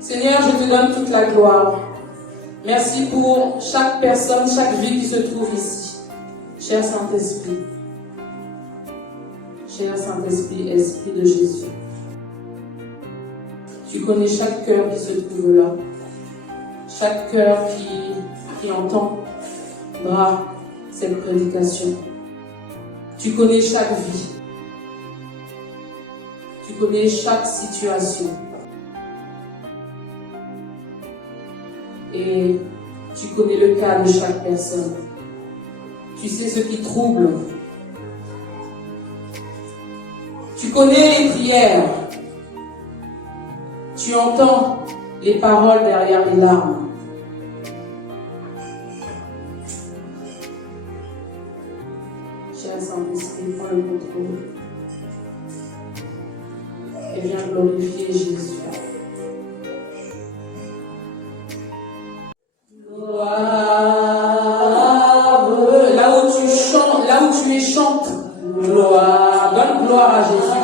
Seigneur, je te donne toute la gloire. Merci pour chaque personne, chaque vie qui se trouve ici. Cher Saint-Esprit, Esprit de Jésus, tu connais chaque cœur qui se trouve là, chaque cœur qui entendra cette prédication. Tu connais chaque vie, tu connais chaque situation. Et tu connais le cas de chaque personne. Tu sais ce qui trouble. Tu connais les prières. Tu entends les paroles derrière les larmes. Cher Saint-Esprit, prends le contrôle. Et viens glorifier Jésus. Là où tu es, chante gloire. Donne gloire à Jésus.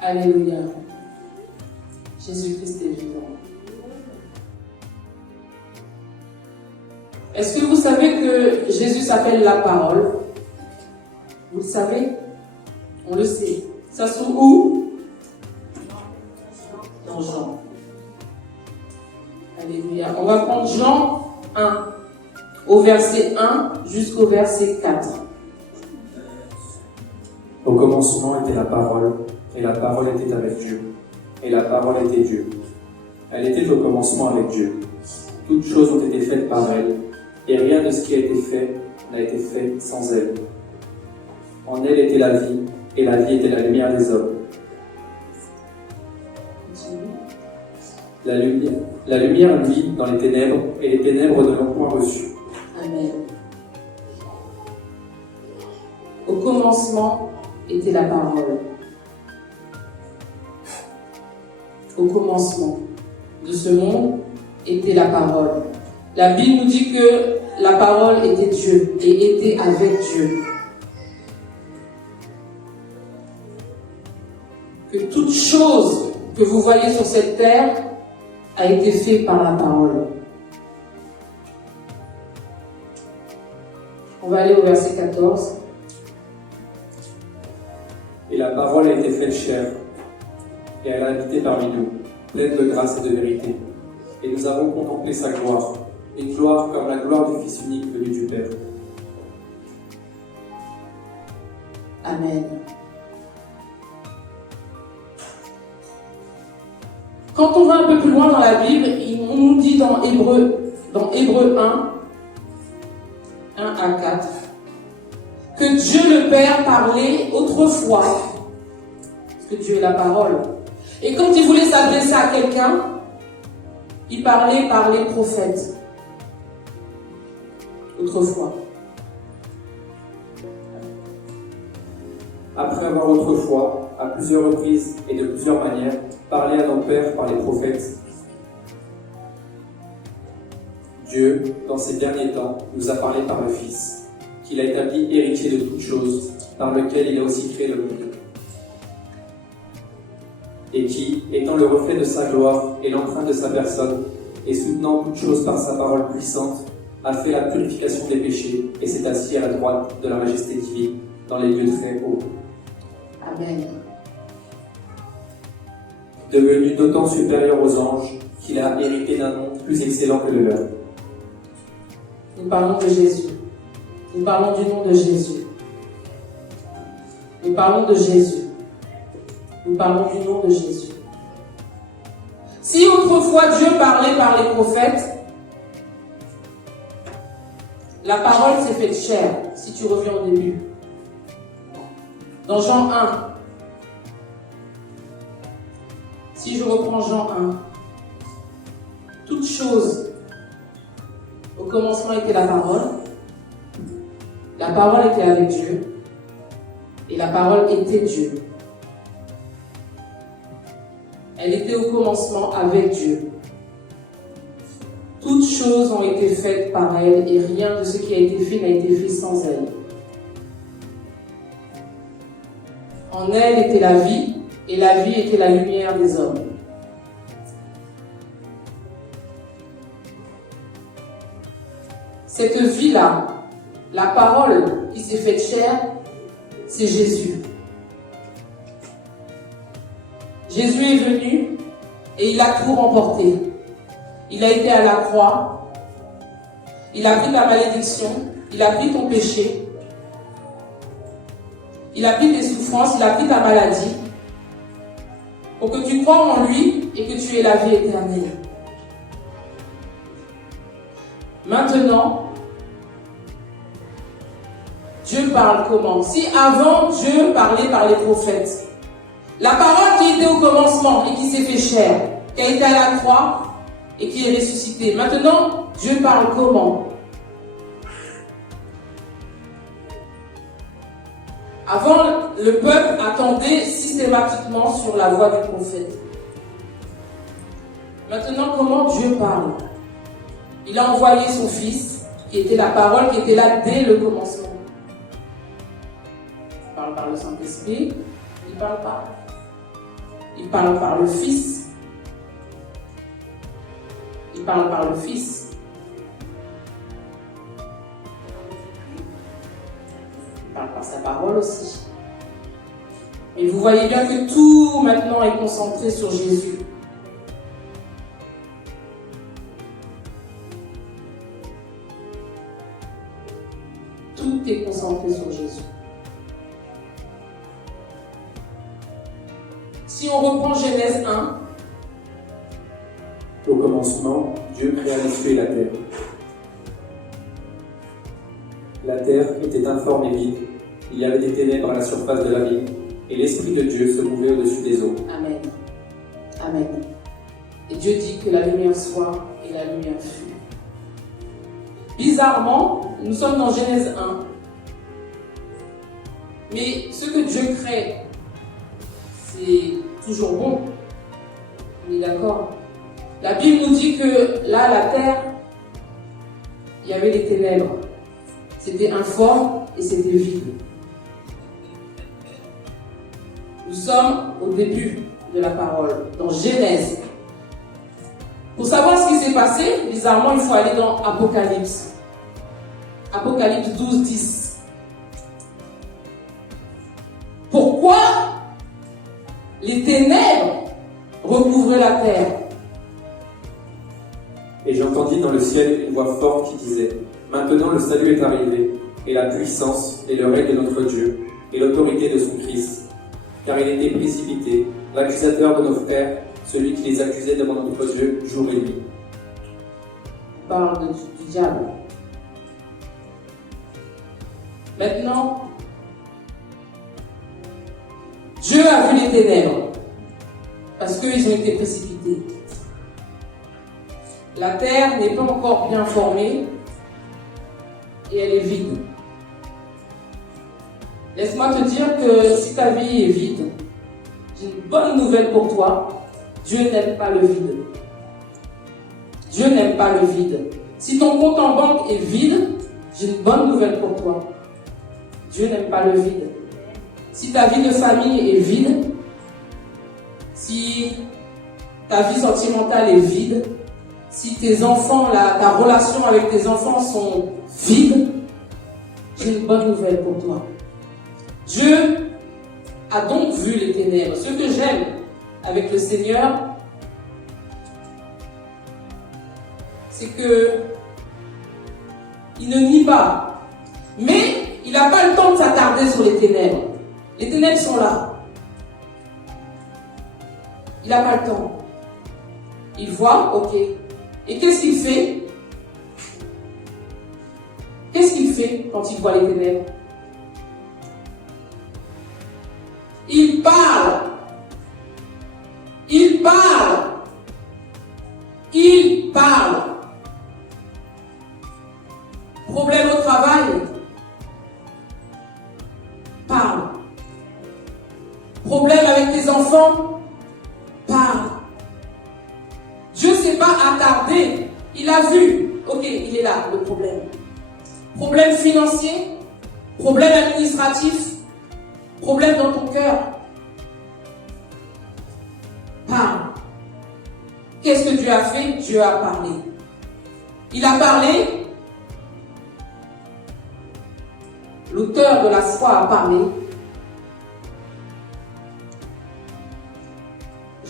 Alléluia. Jésus-Christ est vivant. Est-ce que vous savez que Jésus s'appelle la parole? Vous le savez? On le sait. Ça se trouve où? Dans Jean. Alléluia. On va prendre Jean 1, au verset 1 jusqu'au verset 4. Au commencement était la parole, et la parole était avec Dieu, et la parole était Dieu. Elle était au commencement avec Dieu. Toutes choses ont été faites par elle, et rien de ce qui a été fait n'a été fait sans elle. En elle était la vie, et la vie était la lumière des hommes. La lumière luit dans les ténèbres, et les ténèbres ne l'ont point reçue. Amen. Au commencement était la parole. Au commencement de ce monde était la parole. La Bible nous dit que la parole était Dieu et était avec Dieu. Que toute chose que vous voyez sur cette terre a été faite par la parole. On va aller au verset 14. Et la parole a été faite chair, et elle a habité parmi nous, pleine de grâce et de vérité. Et nous avons contemplé sa gloire, une gloire comme la gloire du Fils unique venu du Père. Amen. Quand on va un peu plus loin dans la Bible, on nous dit dans Hébreu 1 à 4, que Dieu le Père parlait autrefois, parce que Dieu est la parole. Et quand il voulait s'adresser à quelqu'un, il parlait par les prophètes, autrefois. Après avoir autrefois, à plusieurs reprises et de plusieurs manières, parlé à nos pères par les prophètes, Dieu, dans ces derniers temps, nous a parlé par le Fils, qu'il a établi héritier de toutes choses, par lequel il a aussi créé le monde. Et qui, étant le reflet de sa gloire et l'empreinte de sa personne, et soutenant toutes choses par sa parole puissante, a fait la purification des péchés et s'est assis à la droite de la majesté divine, dans les lieux très hauts. Amen. Devenu d'autant supérieur aux anges qu'il a hérité d'un nom plus excellent que le leur. Nous parlons de Jésus. Nous parlons du nom de Jésus. Nous parlons de Jésus. Nous parlons du nom de Jésus. Si autrefois Dieu parlait par les prophètes, la parole s'est faite chair, si tu reviens au début. Dans Jean 1, si je reprends Jean 1, toute chose, au commencement était la parole était avec Dieu, et la parole était Dieu. Elle était au commencement avec Dieu. Toutes choses ont été faites par elle, et rien de ce qui a été fait n'a été fait sans elle. En elle était la vie, et la vie était la lumière des hommes. Cette vie-là, la parole qui s'est faite chair, c'est Jésus. Jésus est venu et il a tout remporté. Il a été à la croix, il a pris ta malédiction, il a pris ton péché, il a pris tes souffrances, il a pris ta maladie, pour que tu crois en lui et que tu aies la vie éternelle. Maintenant, Dieu parle comment? Si avant Dieu parlait par les prophètes, la parole qui était au commencement et qui s'est fait chair, qui a été à la croix et qui est ressuscitée, maintenant Dieu parle comment? Avant, le peuple attendait systématiquement sur la voix du prophète. Maintenant, comment Dieu parle? Il a envoyé son Fils, qui était la parole, qui était là dès le commencement. Il parle par le Saint-Esprit, il parle pas. Il parle par le Fils. Il parle par le Fils. Il parle par sa parole aussi. Et vous voyez bien que tout maintenant est concentré sur Jésus. Tout est concentré sur Jésus. Si on reprend Genèse 1, Au commencement, Dieu créa les cieux et la terre. La terre était informe et vide. Il y avait des ténèbres à la surface de l'abîme, et l'Esprit de Dieu se mouvait au-dessus des eaux. Amen. Amen. Et Dieu dit que la lumière soit, et la lumière fut. Bizarrement, nous sommes dans Genèse 1. Mais ce que Dieu crée, c'est toujours bon. On est d'accord? La Bible nous dit que là, la terre, il y avait des ténèbres. C'était informe et c'était vide. Nous sommes au début de la parole, dans Genèse. Pour savoir ce qui s'est passé, bizarrement, il faut aller dans Apocalypse. Apocalypse 12, 10. Pourquoi les ténèbres recouvraient la terre? Et j'entendis dans le ciel une voix forte qui disait : Maintenant le salut est arrivé, et la puissance, et le règne de notre Dieu, et l'autorité de son Christ. Car il était précipité, l'accusateur de nos frères, celui qui les accusait devant notre Dieu jour et nuit. On parle du diable. Maintenant, Dieu a vu les ténèbres, parce qu'ils ont été précipités. La terre n'est pas encore bien formée et elle est vide. Laisse-moi te dire que si ta vie est vide, j'ai une bonne nouvelle pour toi. Dieu n'aime pas le vide. Dieu n'aime pas le vide. Si ton compte en banque est vide, j'ai une bonne nouvelle pour toi. Dieu n'aime pas le vide. Si ta vie de famille est vide, si ta vie sentimentale est vide, si tes enfants, ta relation avec tes enfants sont vides, j'ai une bonne nouvelle pour toi. Dieu a donc vu les ténèbres. Ce que j'aime avec le Seigneur, c'est que il ne nie pas. Mais il n'a pas le temps de s'attarder sur les ténèbres. Les ténèbres sont là. Il n'a pas le temps. Il voit, ok. Et qu'est-ce qu'il fait? Qu'est-ce qu'il fait quand il voit les ténèbres? Il parle. Il parle. Il parle. Problème au travail? Parle. Problème avec tes enfants? Parle. Dieu ne s'est pas attardé. Il a vu. Ok, il est là, le problème. Problème financier? Problème administratif? Problème dans ton cœur? Parle. Qu'est-ce que Dieu a fait? Dieu a parlé. Il a parlé. L'auteur de la foi a parlé.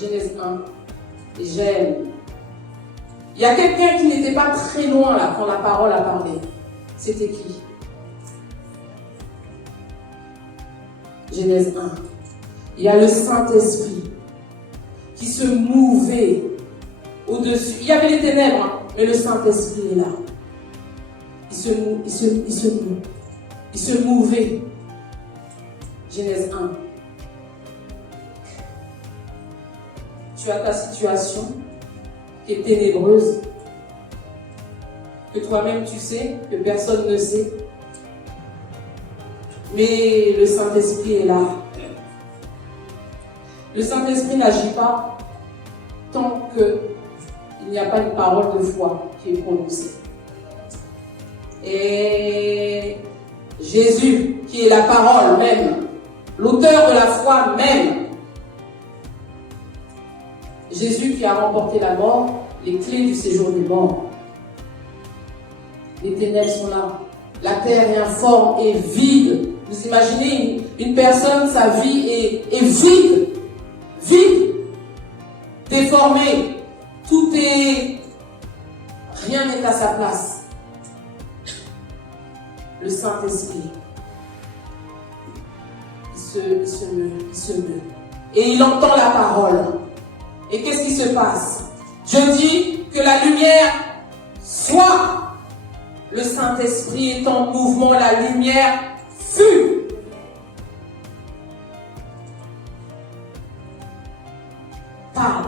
Genèse 1. Et j'aime. Il y a quelqu'un qui n'était pas très loin là quand la parole a parlé. C'était qui? Genèse 1. Il y a le Saint-Esprit qui se mouvait au-dessus. Il y avait les ténèbres, hein, mais le Saint-Esprit est là. Il se mouvait. Genèse 1. Tu as ta situation qui est ténébreuse, que toi-même tu sais, que personne ne sait. Mais le Saint-Esprit est là. Le Saint-Esprit n'agit pas tant qu'il n'y a pas une parole de foi qui est prononcée. Et Jésus, qui est la parole même, l'auteur de la foi même, Jésus qui a remporté la mort, les clés du séjour des morts. Les ténèbres sont là. La terre est informe et vide. Vous imaginez une personne, sa vie est vide. Vide. Déformée. Tout est... Rien n'est à sa place. Le Saint-Esprit. Il se meut. Et il entend la parole. Et qu'est-ce qui se passe? Dieu dit que la lumière soit. Le Saint-Esprit est en mouvement, la lumière fut. Parle.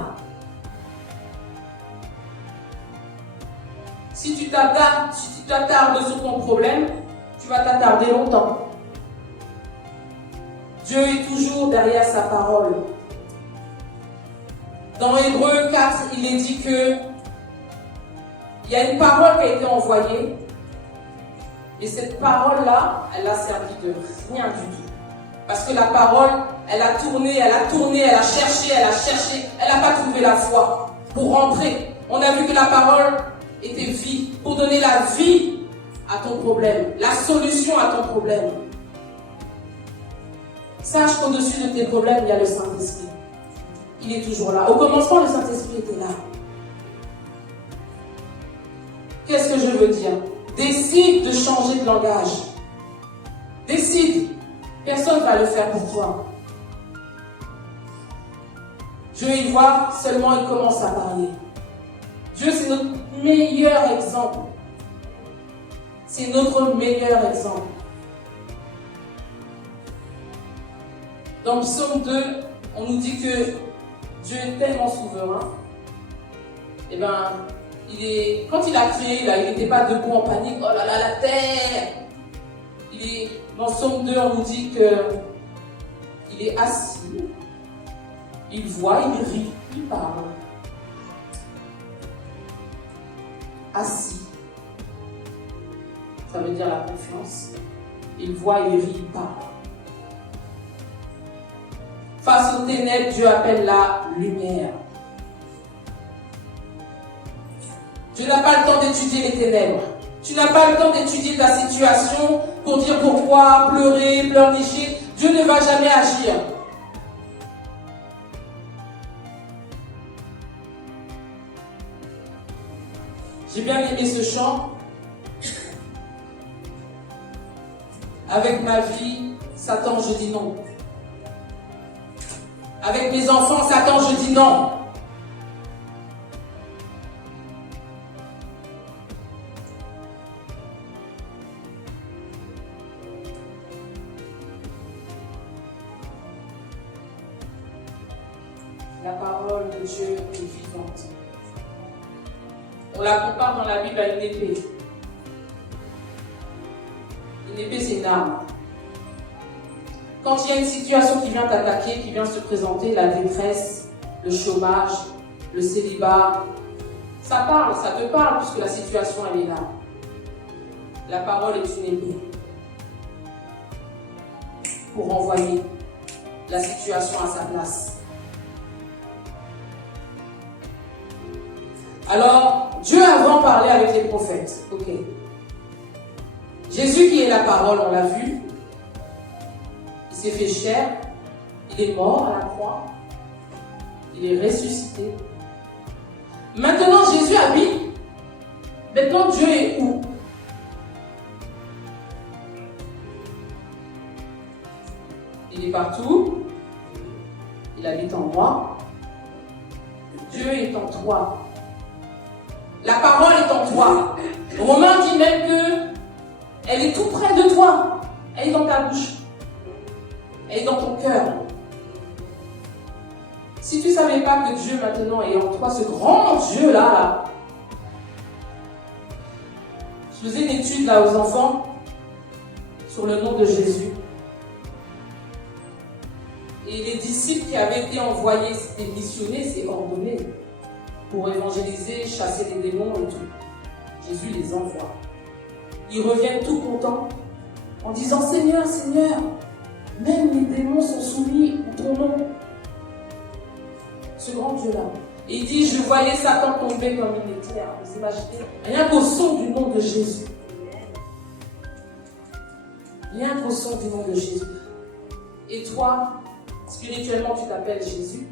Si tu t'attardes sur ton problème, tu vas t'attarder longtemps. Dieu est toujours derrière sa parole. Dans Hébreux 4, il est dit que il y a une parole qui a été envoyée. Et cette parole-là, elle a servi de rien du tout. Parce que la parole, elle a tourné, elle a cherché, elle n'a pas trouvé la foi pour rentrer. On a vu que la parole était vie, pour donner la vie à ton problème, la solution à ton problème. Sache qu'au-dessus de tes problèmes, il y a le Saint-Esprit. Il est toujours là. Au commencement, le Saint-Esprit était là. Qu'est-ce que je veux dire? Décide de changer de langage. Décide. Personne ne va le faire pour toi. Dieu y voit, seulement il commence à parler. Dieu, c'est notre meilleur exemple. C'est notre meilleur exemple. Dans le psaume 2, on nous dit que Dieu est tellement souverain. Eh bien, quand il a créé, là, il n'était pas debout en panique. Oh là là, la terre! Dans le psaume 2, on nous dit qu'il est assis. Il voit, il rit, il parle. Assis. Ça veut dire la confiance. Il voit, il rit, il parle. Face aux ténèbres, Dieu appelle la lumière. Tu n'as pas le temps d'étudier les ténèbres. Tu n'as pas le temps d'étudier ta situation pour dire pourquoi, pleurer, pleurnicher. Dieu ne va jamais agir. J'ai bien aimé ce chant. Avec ma vie, Satan, je dis non. Avec mes enfants, Satan, je dis non. La parole de Dieu est vivante. On la compare dans la Bible à une épée. Une épée, c'est une arme. Quand il y a une situation qui vient t'attaquer, qui vient se présenter, la détresse, le chômage, le célibat, ça parle, ça te parle puisque la situation, elle est là. La parole est une épée pour renvoyer la situation à sa place. Alors, Dieu avant parlait avec les prophètes. Ok. Jésus qui est la parole, on l'a vu. Il s'est fait chair. Il est mort à la croix. Il est ressuscité. Maintenant, Jésus habite. Maintenant, Dieu est où? Il est partout. Il habite en moi. Dieu est en toi. La parole est en toi. Romain dit même que elle est tout près de toi. Elle est dans ta bouche. Elle est dans ton cœur. Si tu ne savais pas que Dieu maintenant est en toi, ce grand Dieu-là, je faisais une étude là aux enfants sur le nom de Jésus. Et les disciples qui avaient été envoyés, c'était missionné, c'est ordonné, pour évangéliser, chasser les démons et tout. Jésus les envoie. Ils reviennent tout contents en disant « Seigneur, Seigneur, même les démons sont soumis à ton nom. » Ce grand Dieu-là. Et il dit « Je voyais Satan tomber comme une éclair. » Vous imaginez? Rien qu'au son du nom de Jésus. Rien qu'au son du nom de Jésus. Et toi, spirituellement, tu t'appelles Jésus.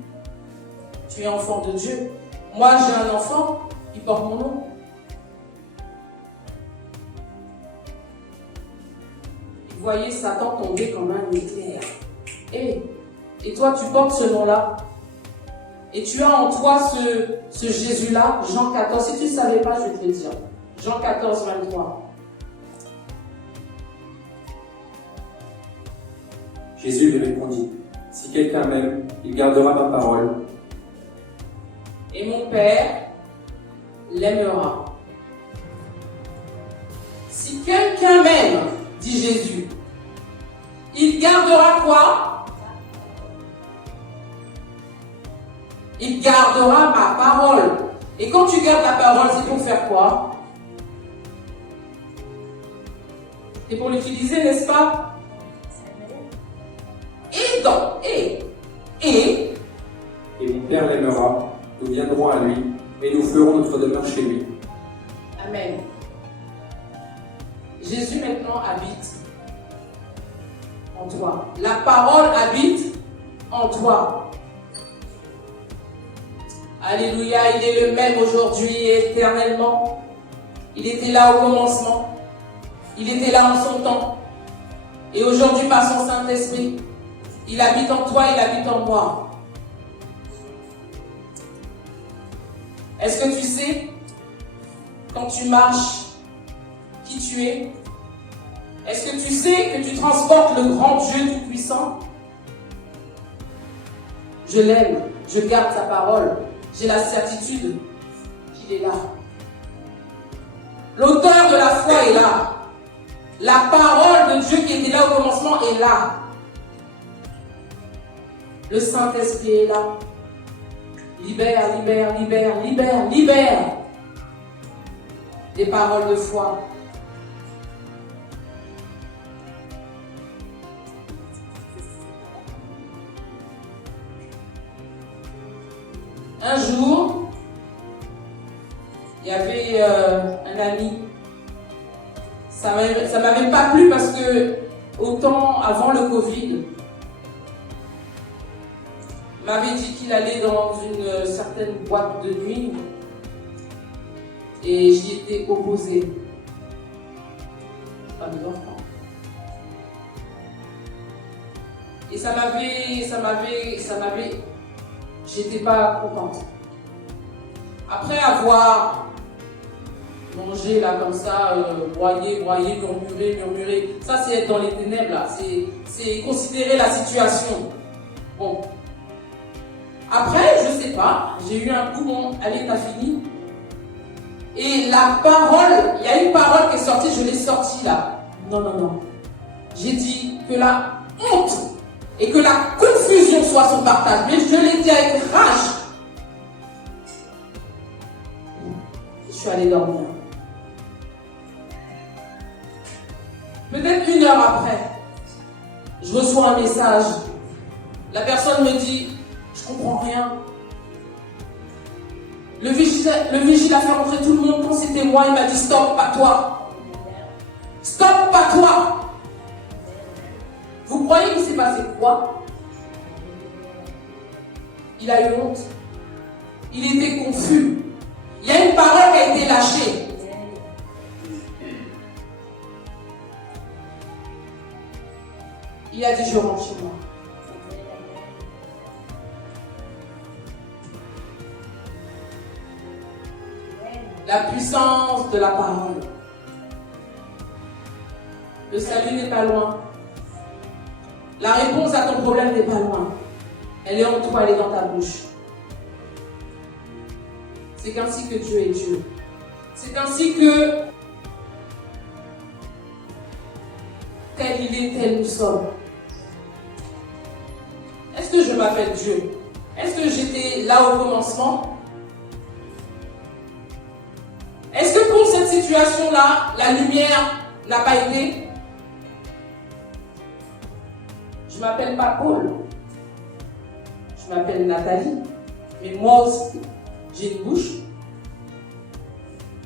Tu es enfant de Dieu. Moi, j'ai un enfant, il porte mon nom. Vous voyez Satan tomber comme un éclair. Et toi, tu portes ce nom-là. Et tu as en toi ce Jésus-là, Jean 14. Si tu ne savais pas, je vais te le dire. Jean 14, 23. Jésus lui répondit, « Si quelqu'un m'aime, il gardera ma parole. Et mon Père l'aimera. » Si quelqu'un m'aime, dit Jésus, il gardera quoi? Il gardera ma parole. Et quand tu gardes la parole, c'est pour faire quoi? C'est pour l'utiliser, n'est-ce pas? Et mon Père l'aimera, nous viendrons à lui, et nous ferons notre demeure chez lui. Amen. Jésus maintenant habite en toi. La parole habite en toi. Alléluia, il est le même aujourd'hui et éternellement. Il était là au commencement. Il était là en son temps. Et aujourd'hui, par son Saint-Esprit, il habite en toi, il habite en moi. Est-ce que tu sais, quand tu marches, qui tu es? Est-ce que tu sais que tu transportes le grand Dieu Tout-Puissant? Je l'aime, je garde sa parole, j'ai la certitude qu'il est là. L'auteur de la foi est là. La parole de Dieu qui était là au commencement est là. Le Saint-Esprit est là. Libère, libère, libère, libère, libère. Des paroles de foi. Un jour, il y avait un ami. Ça m'avait pas plu parce que autant avant le Covid, m'avait dit qu'il allait dans une certaine boîte de nuit et j'y étais opposée. Pas de enfants. Et ça m'avait, j'étais pas contente. Après avoir mangé là comme ça, broyer, murmurer, ça c'est être dans les ténèbres là, c'est considérer la situation. Bon. Après, je sais pas, j'ai eu un coup, bon, allez, t'as fini. Et la parole, il y a une parole qui est sortie, je l'ai sortie là. Non. J'ai dit que la honte et que la confusion soit son partage. Mais je l'ai dit avec rage. Je suis allée dormir. Peut-être 1 heure après, je reçois un message. La personne me dit, je comprends rien. Le vigile a fait rentrer tout le monde. Quand c'était moi, il m'a dit stop, pas toi. Stop, pas toi. Vous croyez qu'il s'est passé quoi? Il a eu honte. Il était confus. Il y a une parole qui a été lâchée. Il a dit je rentre chez moi. La puissance de la parole. Le salut n'est pas loin. La réponse à ton problème n'est pas loin. Elle est en toi, elle est dans ta bouche. C'est qu'ainsi que Dieu est Dieu. C'est ainsi que tel il est, tel nous sommes. Est-ce que je m'appelle Dieu? Est-ce que j'étais là au commencement? Est-ce que pour cette situation-là, la lumière n'a pas été? Je ne m'appelle pas Paul. Je m'appelle Nathalie. Mais moi aussi, j'ai une bouche.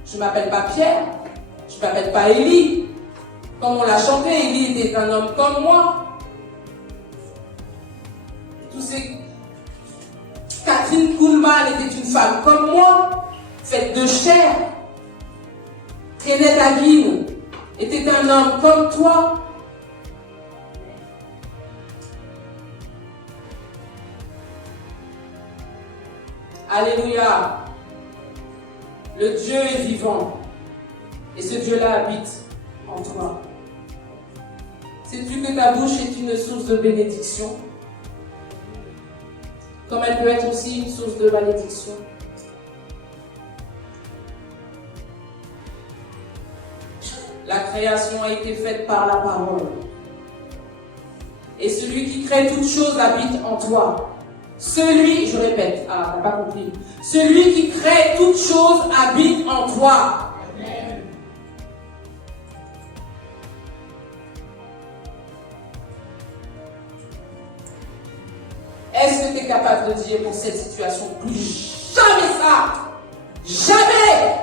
Je ne m'appelle pas Pierre. Je ne m'appelle pas Élie. Comme on l'a chanté, Élie était un homme comme moi. Catherine Kuhlman était une femme comme moi, faite de chair. Kenneth Hagin était un homme comme toi. Alléluia. Le Dieu est vivant. Et ce Dieu-là habite en toi. Sais-tu que ta bouche est une source de bénédiction? Comme elle peut être aussi une source de malédiction. La création a été faite par la parole. Et celui qui crée toutes choses habite en toi. Celui, je répète, t'as pas compris. Celui qui crée toutes choses habite en toi. Amen. Est-ce que tu es capable de dire pour cette situation, plus jamais ça? Jamais!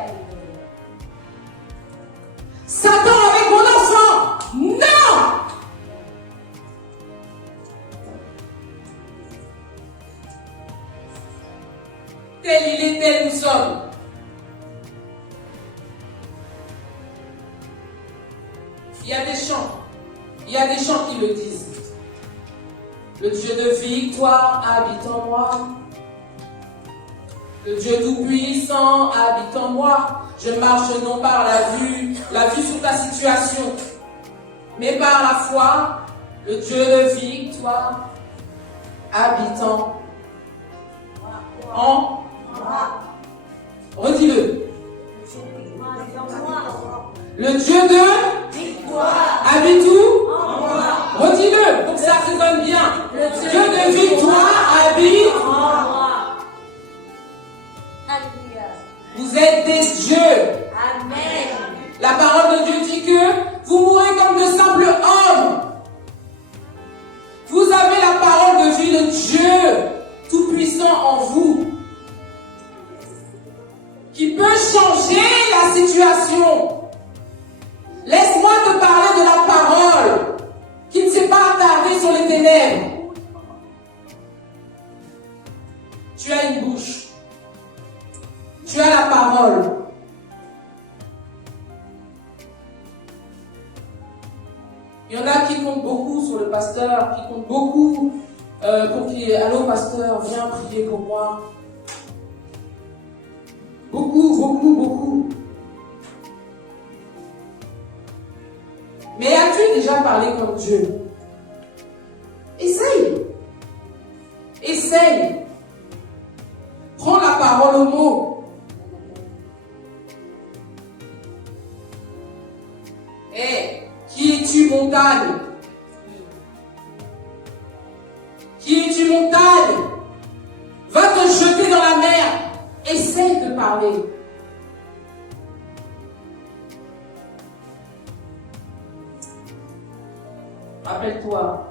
Satan avec mon enfant! Non! Tel il est, tel nous sommes. Il y a des chants qui le disent. Le Dieu de victoire habite en moi. Le Dieu tout-puissant habite en moi. Je marche non par la vue sur ta situation, mais par la foi. Le Dieu de victoire habite en moi. Redis-le. Le Dieu de victoire habite où? En moi. Redis-le pour que ça résonne bien. Le Dieu de victoire habite en moi. Vous êtes des dieux. Amen. La parole de Dieu dit que vous mourrez comme de simples hommes. Vous avez la parole de vie de Dieu tout-puissant en vous, qui peut changer la situation. Laisse-moi te parler de la parole. tapé sur les ténèbres. Tu as une bouche. Tu as la parole. Il y en a qui comptent beaucoup sur le pasteur, qui comptent beaucoup pour qu'il... Allô pasteur, viens prier pour moi. Beaucoup. Mais as-tu déjà parlé comme Dieu? Essaye. Prends la parole au mot. Qui es-tu, montagne? Qui es-tu, montagne? Va te jeter dans la mer. Essaye de parler. Rappelle-toi,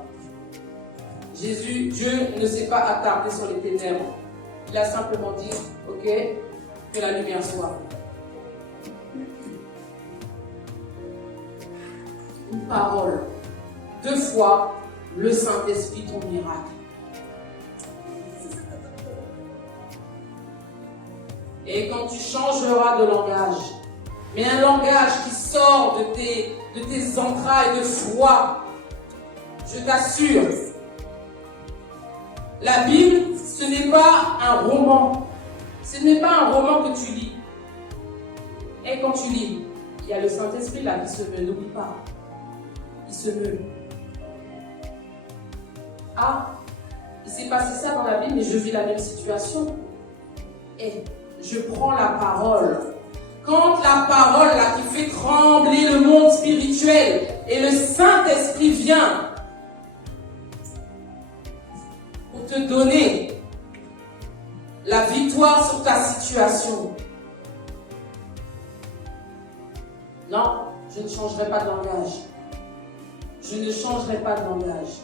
Dieu ne s'est pas attardé sur les ténèbres. Il a simplement dit, ok, que la lumière soit. Une parole. 2 fois, le Saint-Esprit, ton miracle. Et quand tu changeras de langage, mais un langage qui sort de tes entrailles de foi, je t'assure, la Bible, ce n'est pas un roman. Ce n'est pas un roman que tu lis. Et quand tu lis, il y a le Saint-Esprit là qui se meut, n'oublie pas. Il se meut. Ah, il s'est passé ça dans la Bible, mais je vis la même situation. Et je prends la parole. Quand la parole là qui fait trembler le monde spirituel et le Saint-Esprit vient pour te donner la victoire sur ta situation. Non, je ne changerai pas de langage. Je ne changerai pas de langage.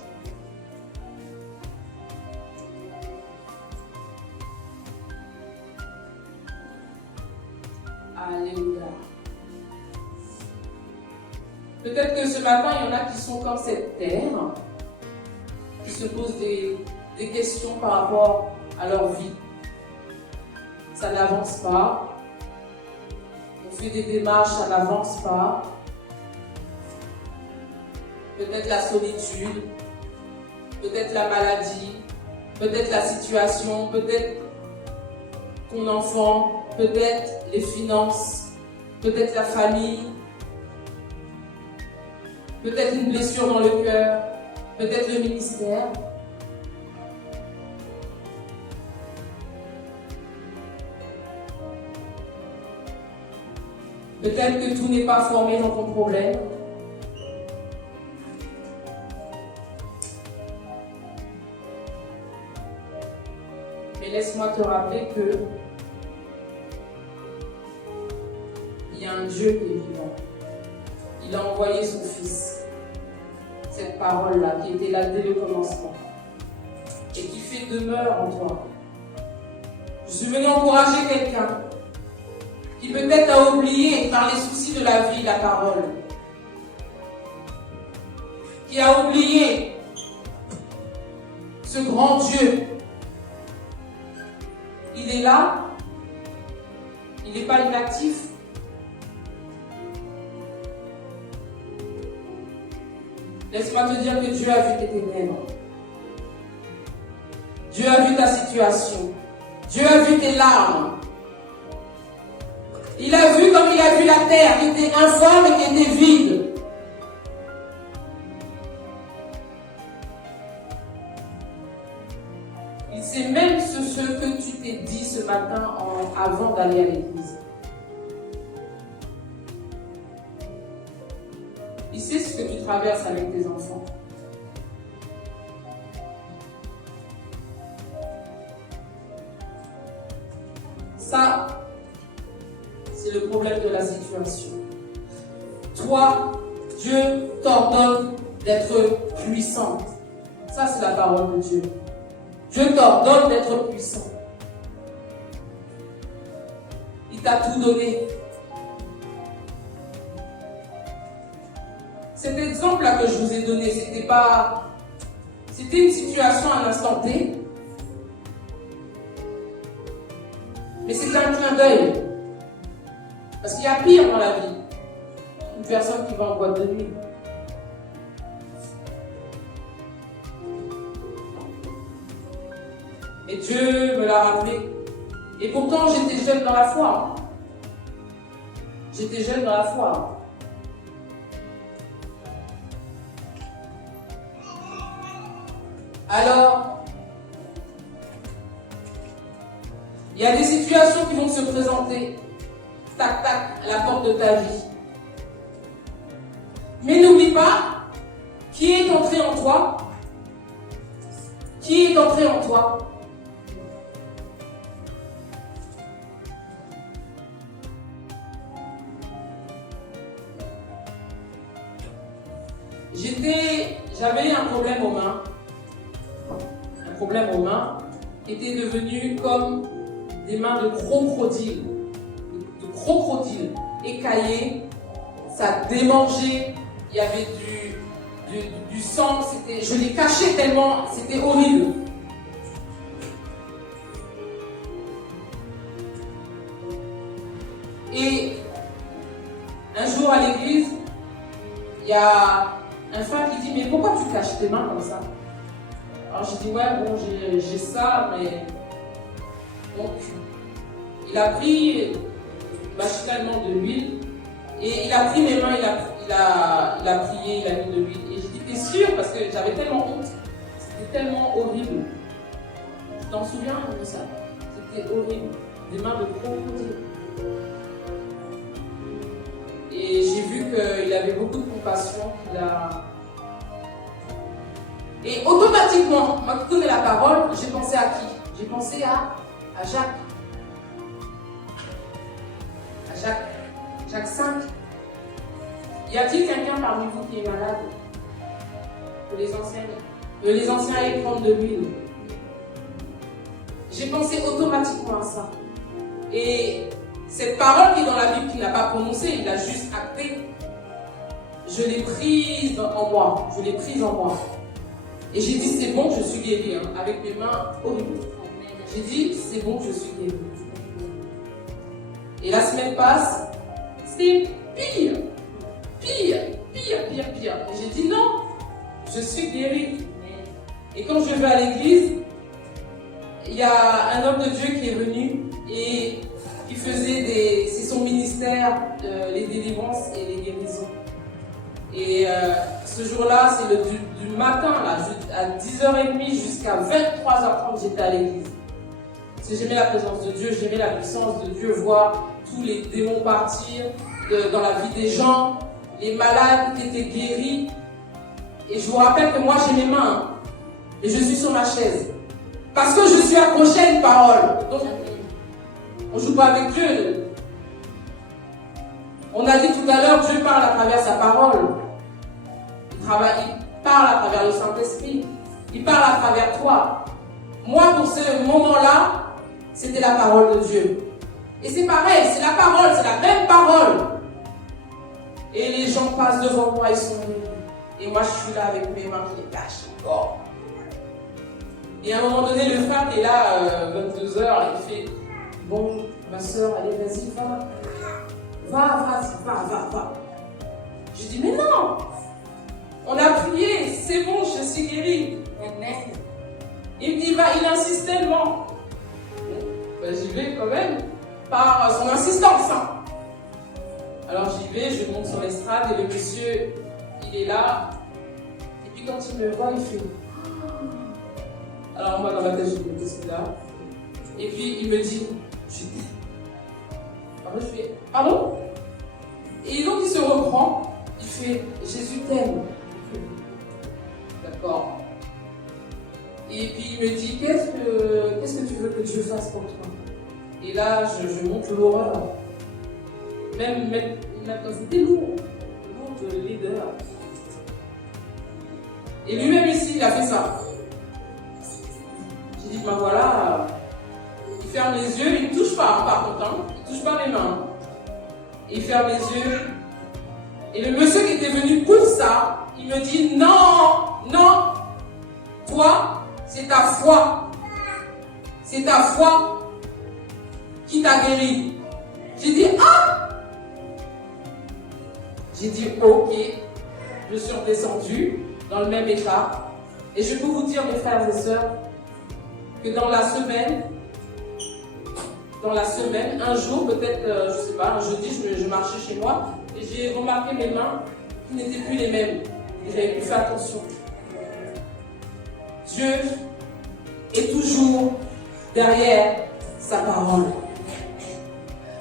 Alléluia. Peut-être que ce matin, il y en a qui sont comme cette terre, qui se posent des questions par rapport à leur vie. Ça n'avance pas. On fait des démarches, ça n'avance pas. Peut-être la solitude, peut-être la maladie, peut-être la situation, peut-être ton enfant, peut-être les finances, peut-être la famille, peut-être une blessure dans le cœur, peut-être le ministère. Peut-être que tout n'est pas formé dans ton problème. Mais laisse-moi te rappeler que il y a un Dieu qui est vivant. Il a envoyé son Fils. Cette parole-là qui était là dès le commencement et qui fait demeure en toi. Je suis venu encourager quelqu'un qui peut-être a oublié par les soucis de la vie la parole, qui a oublié ce grand Dieu. Il est là, il n'est pas inactif. Laisse-moi te dire que Dieu a vu tes ténèbres. Dieu a vu ta situation. Dieu a vu tes larmes. Il a vu comme il a vu la terre qui était informe et qui était vide. Il sait même ce que tu t'es dit ce matin avant d'aller à l'église. Il sait ce que tu traverses avec tes enfants. Ça, c'est le problème de la situation. Toi, Dieu t'ordonne d'être puissante. Ça, c'est la parole de Dieu. Dieu t'ordonne d'être puissant. Il t'a tout donné. Cet exemple-là que je vous ai donné, c'était pas C'était une situation à l'instant T. Mais c'était un clin d'œil. Parce qu'il y a pire dans la vie. Une personne qui va en boîte de nuit. Et Dieu me l'a rappelé. Et pourtant, j'étais jeune dans la foi. J'étais jeune dans la foi. Alors, il y a des situations qui vont se présenter, tac, tac, à la porte de ta vie. Mais n'oublie pas, qui est entré en toi? Qui est entré en toi? J'avais un problème aux mains. Un problème aux mains était devenu comme des mains de crocodile. De crocodile écaillé. Ça démangeait. Il y avait du sang. Je les cachais tellement. C'était horrible. Et un jour à l'église, il y a un frère qui dit, mais pourquoi tu caches tes mains comme ça? Alors j'ai dit, ouais, bon, j'ai ça, mais... Donc, il a pris machinalement de l'huile, et il a pris mes mains, il a prié, il a mis de l'huile. Et j'ai dit, t'es sûr? Parce que j'avais tellement honte. C'était tellement horrible. Tu t'en souviens de ça? C'était horrible. Des mains de crocodile. Et j'ai vu qu'il avait beaucoup de compassion, Et automatiquement, moi qui connais la parole, j'ai pensé à qui? J'ai pensé à Jacques. À Jacques. Jacques 5. Y a-t-il quelqu'un parmi vous qui est malade? Que les anciens aillent prendre de l'huile. J'ai pensé automatiquement à ça. Et cette parole qui est dans la Bible, qu'il n'a pas prononcée, il a juste acté. Je l'ai prise en moi. Je l'ai prise en moi. Et j'ai dit, c'est bon, je suis guérie. Hein, avec mes mains horribles. J'ai dit, c'est bon, je suis guérie. Et la semaine passe, c'est pire. Pire. Et j'ai dit, non, je suis guérie. Et quand je vais à l'église, il y a un homme de Dieu qui est venu et qui faisait c'est son ministère, les délivrances et les guérisons. Et ce jour-là, c'est du matin, là, à 10h30 jusqu'à 23h30, j'étais à l'église. Parce que j'aimais la présence de Dieu, j'aimais la puissance de Dieu, voir tous les démons partir dans la vie des gens, les malades qui étaient guéris. Et je vous rappelle que moi, j'ai mes mains, et je suis sur ma chaise. Parce que je suis accroché à une parole. Donc, on ne joue pas avec Dieu. On a dit tout à l'heure, Dieu parle à travers sa parole. Il parle à travers le Saint-Esprit. Il parle à travers toi. Moi, pour ce moment-là, c'était la parole de Dieu. Et c'est pareil, c'est la parole, c'est la même parole. Et les gens passent devant moi, ils sont venus. Et moi, je suis là avec mes mains qui les cachent. Oh. Et à un moment donné, le frère qui est là, 22h, il fait, bon, ma soeur, allez, vas-y, va. Je dis, mais non, on a prié, c'est bon, je suis guérie. Il me dit, il insiste tellement. J'y vais quand même, par son insistance. Hein. Alors j'y vais, je monte sur l'estrade et le monsieur, il est là. Et puis quand il me voit, il fait... Alors moi dans ma tête, je me dis, c'est là. Et puis il me dit, je fais, pardon? Et donc il se reprend, il fait, Jésus t'aime. D'accord. Et puis il me dit, qu'est-ce que tu veux que Dieu fasse pour toi? Et là, je monte l'horreur. Même c'était lourd de leader. Et lui-même ici, il a fait ça. J'ai dit, ben voilà, il ferme les yeux, il ne touche pas, par contre, hein, il ne touche pas mes mains. Il ferme les yeux. Et le monsieur qui était venu pour ça, il me dit, non, foi, c'est ta foi. C'est ta foi qui t'a guéri. J'ai dit, ah! J'ai dit, ok. Je suis redescendue dans le même état. Et je peux vous dire, mes frères et sœurs, que dans la semaine, un jour, peut-être, je sais pas, un jeudi, je marchais chez moi et j'ai remarqué mes mains qui n'étaient plus les mêmes. Et j'avais pu faire attention. Dieu est toujours derrière sa parole.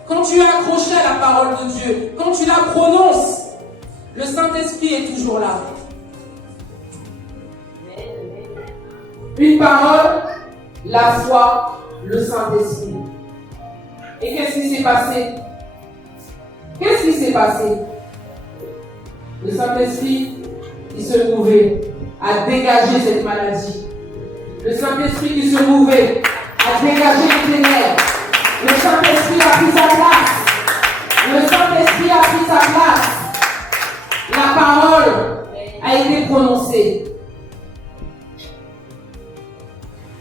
Quand tu es accroché à la parole de Dieu, quand tu la prononces, le Saint-Esprit est toujours là. Une parole, la foi, le Saint-Esprit. Et qu'est-ce qui s'est passé? Qu'est-ce qui s'est passé? Le Saint-Esprit, il se mouvait à dégager cette maladie. Le Saint-Esprit, il se mouvait à dégager les ténèbres. Le Saint-Esprit a pris sa place. Le Saint-Esprit a pris sa place. La parole a été prononcée.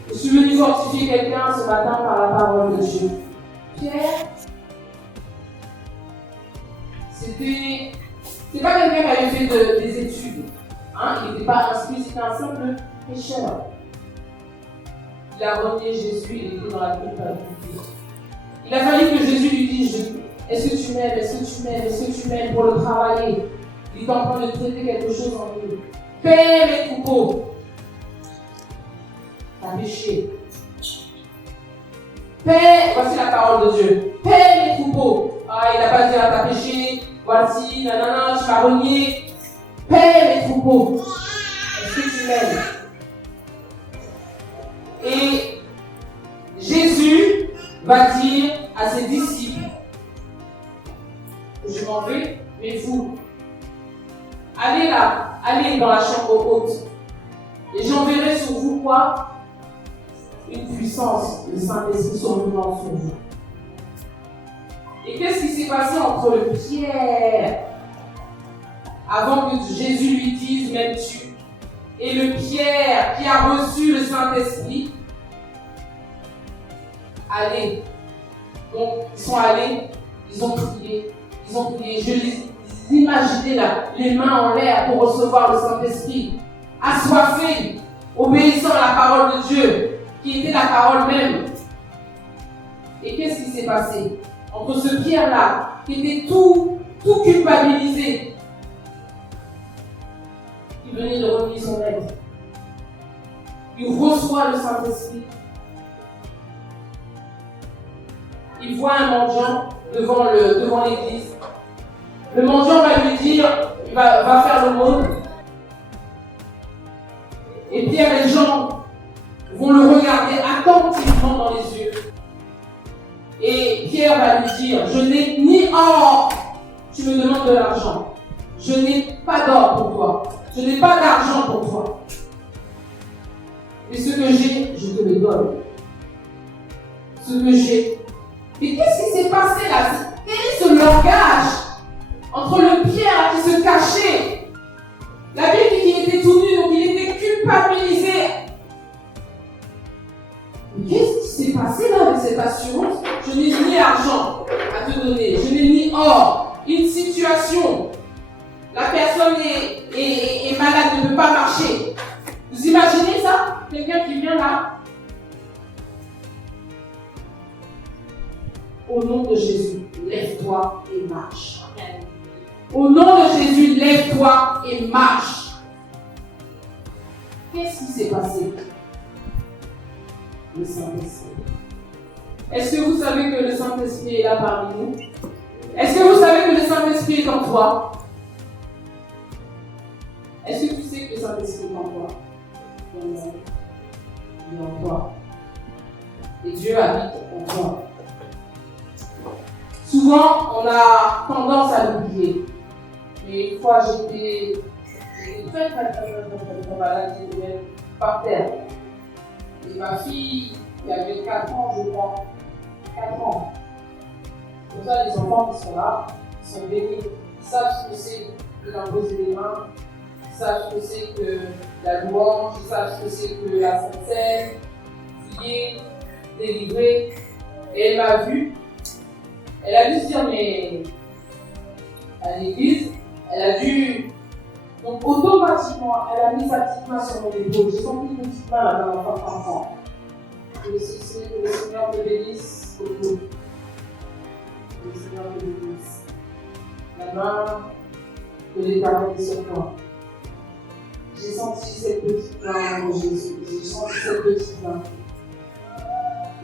Je suis venu fortifier quelqu'un ce matin par la parole de Dieu. Pierre, c'est pas quelqu'un qui avait fait des études. Hein? Il n'était pas instruit, c'était un simple pécheur. Il a renié Jésus, il était dans la culpabilité. Il a fallu que Jésus lui dise, est-ce que tu m'aimes, est-ce que tu m'aimes, est-ce que tu m'aimes pour le travailler? Il est en train de traiter quelque chose en lui. Paie mes troupeaux. T'as péché. Paie, voici la parole de Dieu. Paie mes troupeaux. Ah, il n'a pas dit, t'as péché, voici, nanana, tu m'as renié. Paie mes troupeaux. Est-ce que tu m'aimes? Et Jésus va dire à ses disciples, je m'en vais, mais vous, allez là, allez dans la chambre haute, et j'enverrai sur vous quoi? Une puissance, le Saint-Esprit survenant sur vous. Et qu'est-ce qui s'est passé entre le Pierre, avant que Jésus lui dise, m'aimes-tu, et le Pierre qui a reçu le Saint-Esprit? Allez. Donc, ils sont allés, ils ont prié. Je les imaginais là, les mains en l'air pour recevoir le Saint-Esprit, assoiffés, obéissant à la parole de Dieu, qui était la parole même. Et qu'est-ce qui s'est passé? Entre ce Pierre-là, qui était tout culpabilisé, qui venait de renier son maître, il reçoit le Saint-Esprit. Il voit un mendiant devant l'église. Le mendiant va lui dire, il va faire l'aumône. Et Pierre et Jean vont le regarder attentivement dans les yeux. Et Pierre va lui dire, je n'ai ni or, tu me demandes de l'argent. Je n'ai pas d'or pour toi. Je n'ai pas d'argent pour toi. Et ce que j'ai, je te le donne. Ce que j'ai. Mais qu'est-ce qui s'est passé là? Quel est ce langage entre le Pierre qui se cachait? La Bible dit qu'il était tout nu, donc il était culpabilisé. Mais qu'est-ce qui s'est passé là avec cette assurance? Je n'ai ni argent à te donner, je n'ai ni or. Une situation, la personne est malade, ne peut pas marcher. Vous imaginez ça? Quelqu'un qui vient là. Au nom de Jésus, lève-toi et marche. Au nom de Jésus, lève-toi et marche. Qu'est-ce qui s'est passé? Le Saint-Esprit. Est-ce que vous savez que le Saint-Esprit est là parmi nous? Est-ce que vous savez que le Saint-Esprit est en toi? Est-ce que tu sais que le Saint-Esprit est en toi? Il est en toi. Et Dieu habite en toi. Souvent, on a tendance à l'oublier. Mais une fois, j'étais très malade, j'étais par terre. Et ma fille, qui avait 4 ans, je crois, 4 ans. Comme ça, les enfants qui sont là, ils sont bénis. Ils savent ce que c'est de leur poser les mains. Ils savent ce que c'est que la louange, ils savent ce que c'est que la Sainte Seine, prier, délivrer. Et elle m'a vu. Elle a dû se dire, mais à l'église, elle a dû. Donc automatiquement, elle a mis sa petite main sur mon épaule. J'ai senti une petite main là dans mon enfant. Que le Seigneur te bénisse beaucoup. Que le Seigneur te bénisse. La main de l'Éternel est sur toi. J'ai senti cette petite main, mon Jésus. J'ai senti cette petite main.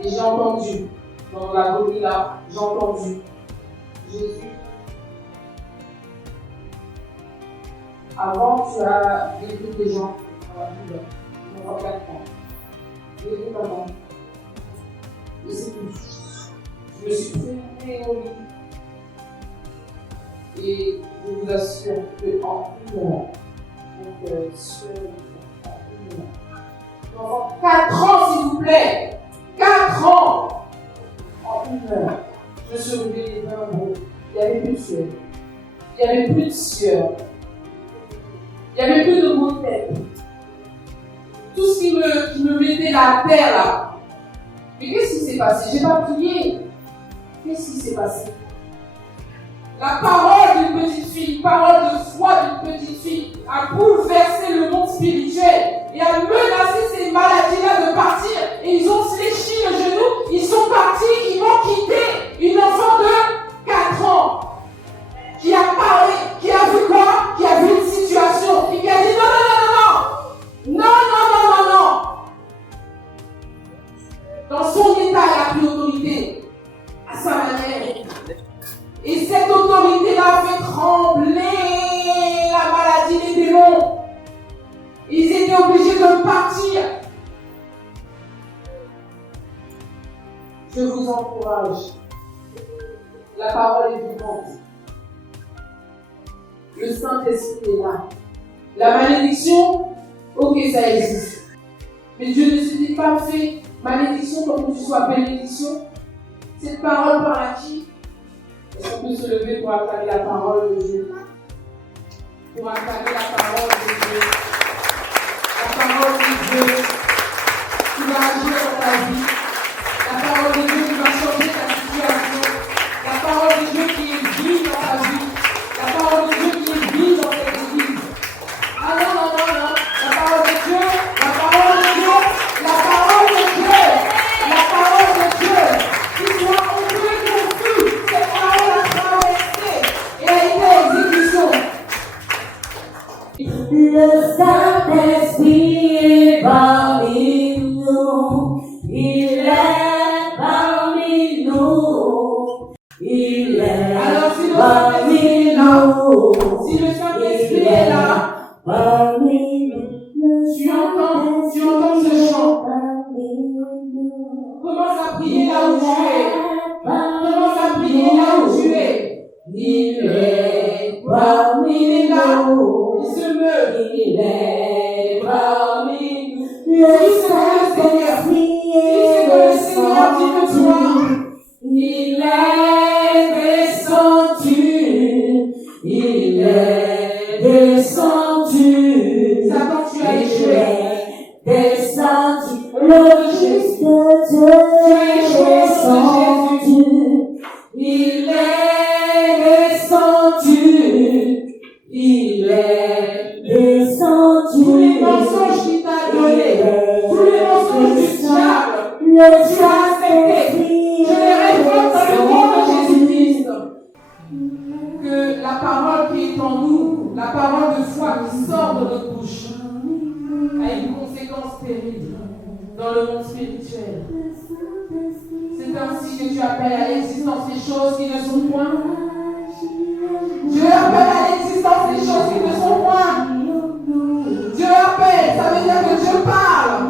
Et j'ai entendu, dans la l'agonie là, j'ai entendu Jésus. Avant, tu as vécu des gens dans la Bible, pendant 4 ans. J'ai vu maman. Et c'est tout. Je me suis préoccupée au lit. Et je vous assure qu'en une heure, donc sur en une heure. Enfant, 4 ans s'il vous plaît! 4 ans! En une heure, je me suis relevée les mains beaux. Il n'y avait plus de sueur. Il n'y avait plus de sueur. Il n'y avait plus de maux de tête. Tout ce qui me mettait la terre là. Mais qu'est-ce qui s'est passé? J'ai pas prié. Qu'est-ce qui s'est passé? La parole d'une petite fille, une parole de foi d'une petite fille a bouleversé le monde spirituel et a menacé ces maladies-là de partir. Et ils ont fléchi le genou, ils sont partis, ils m'ont quitté. Une enfant de 4 ans qui a parlé, qui a vu quoi? Qui a vu une situation et qui a dit non, non, non, non, non, non, non, non, non. Dans son état, elle a pris autorité à sa manière. Et cette autorité-là fait trembler la maladie des démons. Ils étaient obligés de partir. Je vous encourage. La parole est vivante. Le Saint-Esprit est là. La malédiction, ok, ça existe. Mais Dieu ne se dit pas fait malédiction pour que tu sois bénédiction. Cette parole par à qui? Est-ce qu'on peut se lever pour acclamer la parole de Dieu? Pour acclamer la parole de Dieu. La parole de Dieu qui va agir dans ta vie. La parole de Dieu qui va changer ta situation. La parole de Dieu qui est vie dans ta vie. La parole de Dieu qui est vie dans cette église. Ah non, non, non, non. La parole de Dieu, la parole de Dieu, la parole de Dieu, la parole de Dieu. Qui soit en Dieu confus. Cette parole a traversé et a été exécution. Le Saint-Esprit est parmi nous. Il est parmi nous. Il est Alors, si le parmi Saint-Esprit est là, nous. si le Saint-Esprit est là, Parmi nous. tu entends ce chant. Commence à prier là où tu es. Commence à prier là où tu es. Il est parmi nous. Il se meut. Il est parmi nous. Le Saint-Esprit est descendu. Il est descendu. Il est descendu. Satan, tu as échoué. Descendu. Le juste Dieu est descendu. Il est descendu. Il est descendu. Tous les mensonges qu'il t'a donnés, tous les mensonges du diable, Le tu as accepté. Je les révolte dans le nom de Jésus-Christ. Que la parole qui est en nous, la parole de foi qui sort de notre bouche, a une conséquence terrible dans le monde spirituel. C'est ainsi que tu appelles à l'existence les choses qui ne sont point. Dieu appelle à l'existence les choses qui ne sont point. Dieu appelle, ça veut dire que Dieu parle.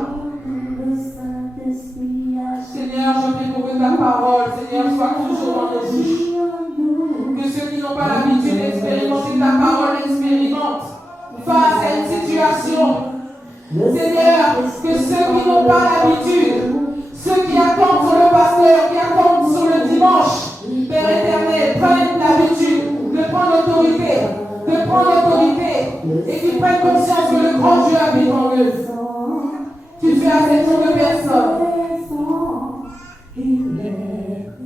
Seigneur, je prie pour que ta parole, Seigneur, soit toujours dans nos bouches. Que ceux qui n'ont pas l'habitude d'expérimenter ta parole l'expérimentent face à une situation. Seigneur, que ceux qui n'ont pas l'habitude, ceux qui attendent sur le pasteur, qui attendent sur le dimanche, Père éternel, prennent l'habitude de prendre l'autorité, Et qu'ils prennent conscience que le grand Dieu habite en eux. Tu fais assez tour de personne. Il est